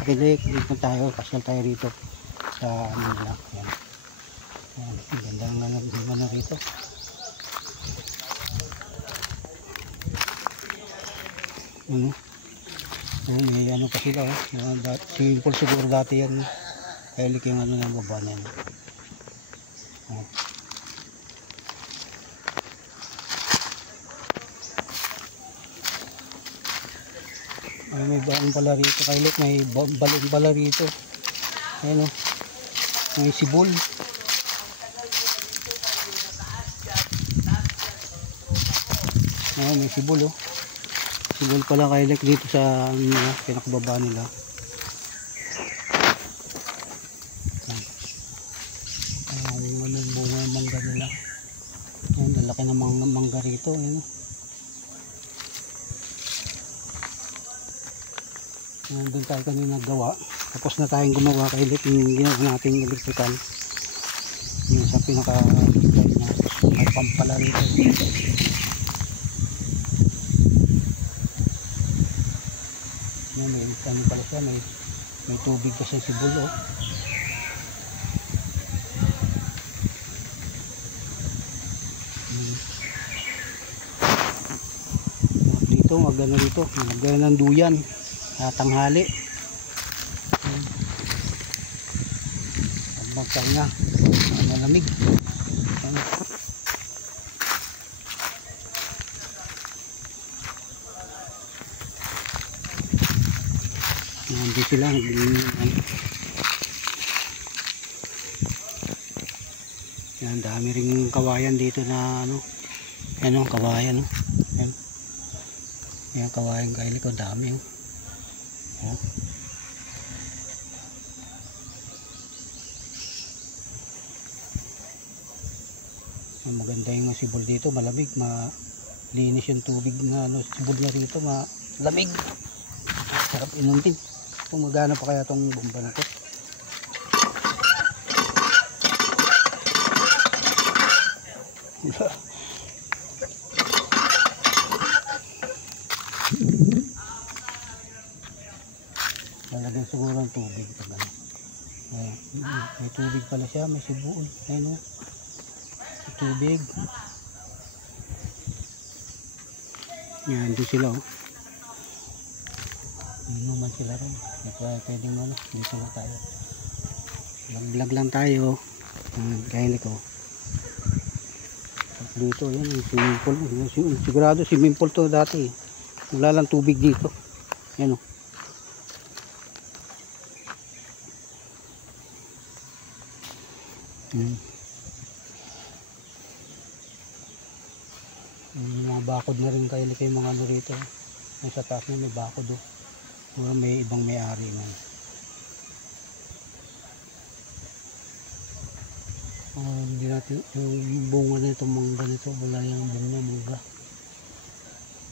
Kilik, dito tayo, pasyal tayo rito sa ano nila. Ayan. Ayan, ganda ng ano rito. Ano? So, may ano pa sila, simple siguro dati yan. Kilik yung ano ng baba na yan. Ayan. Ay, may baon pala rito, Kilik, may balon pala rito. Ayan o, may sibol. Ayan, may sibol o. Sibol pala, Kilik, dito sa nila, pinakababa nila. Ayan, yung ano, bunga ng mangga nila. Ayan, lalaki ng mangga rito. Ayan o. Doon tayo kanina gawa, tapos na tayong gumawa, Kilik, yung ginawa natin electrical, yung sa pinaka slide niya. May pump pala rito. Yan, may ano pala siya, may tubig pa siya sibol oh. Dito magano rito, magano ng duyan tanghali. Magpahinga, malamig. Nandito sila. Yan, dami ring kawayan dito na ano. Yan o, kawayan o. Yan. Yan, kawayan Kilik o, dami o. Oh. Maganda yung sibol dito, malamig, malinis yung tubig na ano, sibol na rito, malamig, sarap inumin. Kung magana pa kaya tong bomba na to. Lalagyan siguro ng tubig. May tubig pala siya, may sibol. Ayun o. May tubig. Yan, doon sila o. Inuman sila rin. Pwedeng ano, dito lang tayo. Vlog lang tayo. Kilik o. Dito, yan, yung swimming pool. Sigurado swimming pool to dati. Wala lang tubig dito. Yan o. Mga bakod na rin Kilik yung mga ano rito. Yung sa taas na may bakod o. May ibang may-ari na. Hindi natin yung bunga na itong mangga nito, wala yung bunga mangga.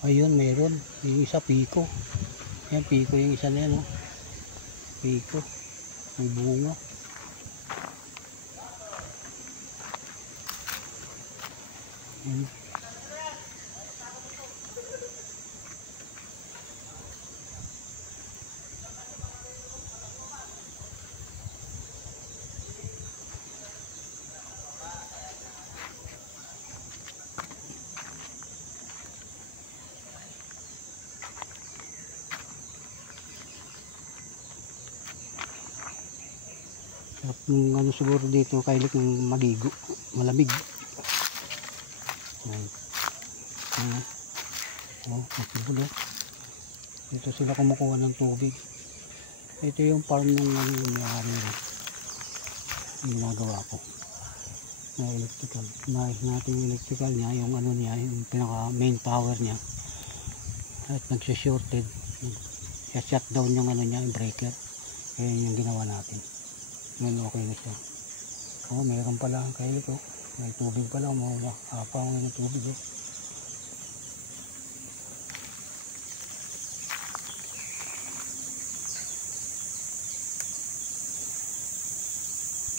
Ayun, mayroon. Yung isa piko. Yan, piko yung isa na yan o. Piko. May bunga. Yan. At nung ano siguro dito Kilik ng maligo, malamig. Possible eh. Dito sila kumukuha ng tubig. Ito yung farm ng ano may-ari rin. Yung ginagawa ko. Na electrical. Naayos natin yung electrical niya, yung ano niya, yung pinaka main power niya. At nagsishorted. Shutdown yung ano niya, yung breaker. Kaya yung ginawa natin. Ngayon okay na siya. Oh, mayroon pala ang Kilik oh. May tubig pala, apa ngayon ng tubig oh.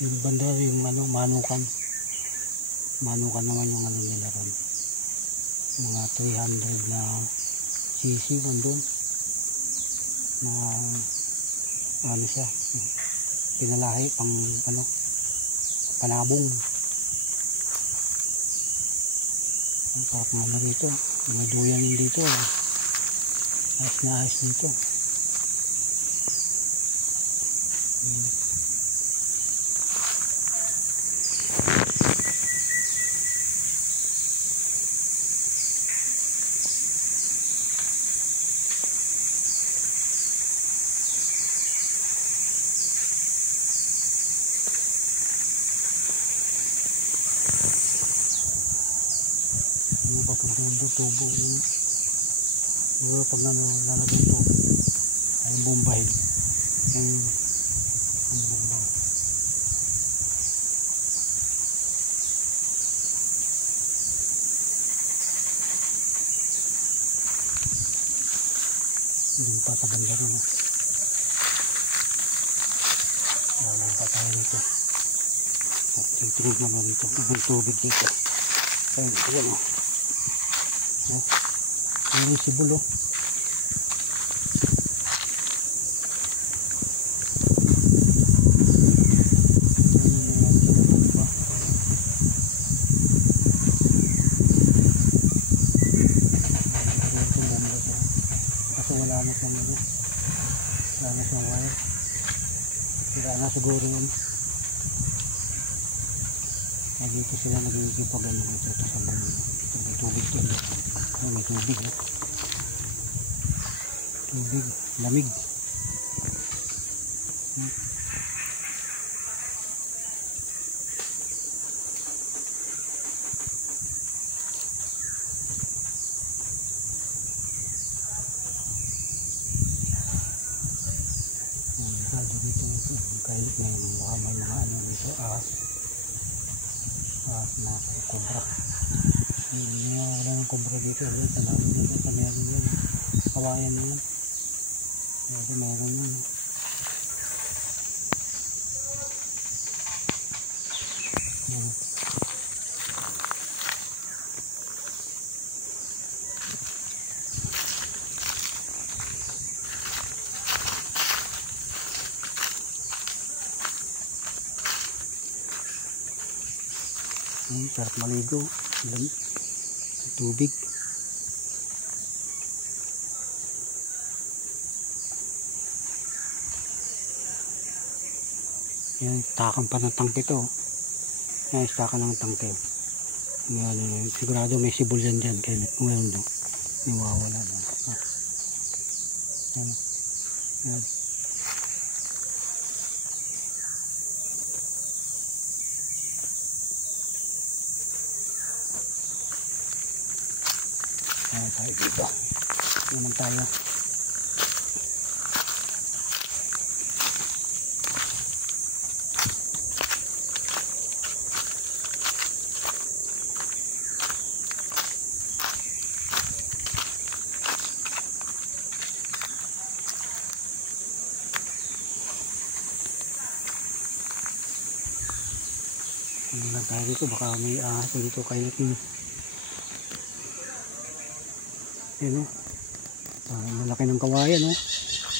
Yung banda yung ano, manukan naman yung ano nila ron. Mga 300 na cc nandun. ano siya, pinalahi pang ano, panabong. Ang parang ano dito, may duyan dito, ayos na ayos dito. Ano pa pag tubo yun? Siguro pag lalagyan tubo ay bombahin yung bomba. Hindi pa sa banda rin. Lalagyan pa tayo dito. At tingin naman dito ang tubig dito. Ayun, ayan o. Ayun yung sibol o. Kasi wala na siyang ano. Wala na siyang wire. Sira na siguro yun. Dito sila nagigipag-ano dito sa bangin. May tubig to. Ay, may tubig. Tubig. Lamig. Kahit may mga ano dito, mga kobra. Wala ng kobra dito. Sa lalo dito, sa meron yan. Kawayan na yan. Kasi meron yan. Sarap maligo. Tubig. Yan, takan pa ng tangke to. Yan, takan ng tangke. Yan, sigurado may sibol yan dyan. Kaya ngayon doon. May mawawala doon. Yan. Yan. Ayan tayo dito. Naman tayo. Naman tayo dito. Baka may ahas dito kayo natin. Yan o. Malaki ng kawayan o.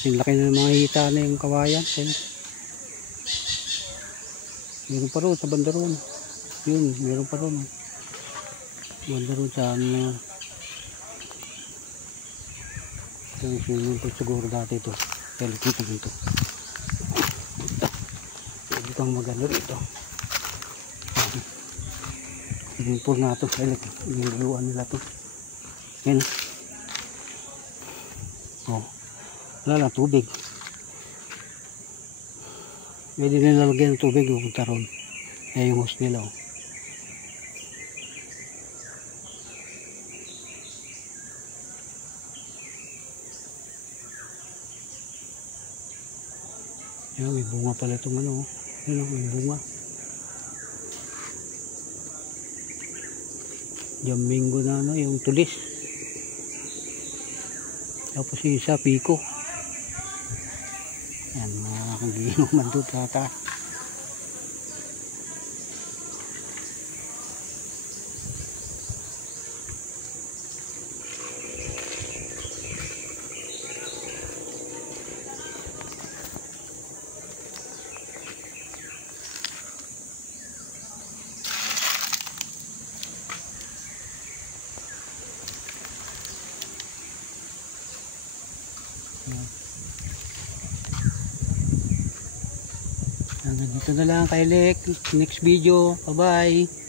Yung laki na ng mga hita na yung kawayan. Meron pa ron sa banda ron. Yun, meron pa ron. Banda ron sa ano. Ito yung swimming pool siguro dati ito. Kaya nakita dito. Pwede kang magano rito. Swimming pool nga ito. Kaya niluan nila ito. Yan. Oh, wala lang tubig. Pwede nila lagyan ng tubig pupunta ron. Ayan yung hose nila oh. Ayan, may bunga pala itong ano. Ayan, may bunga. Jamingo na ano, yung tulis. Tapos yung isa, piko. Yan, mga kaginuman doon tata. Hanggang dito na lang kay Lek. Next video. Bye bye.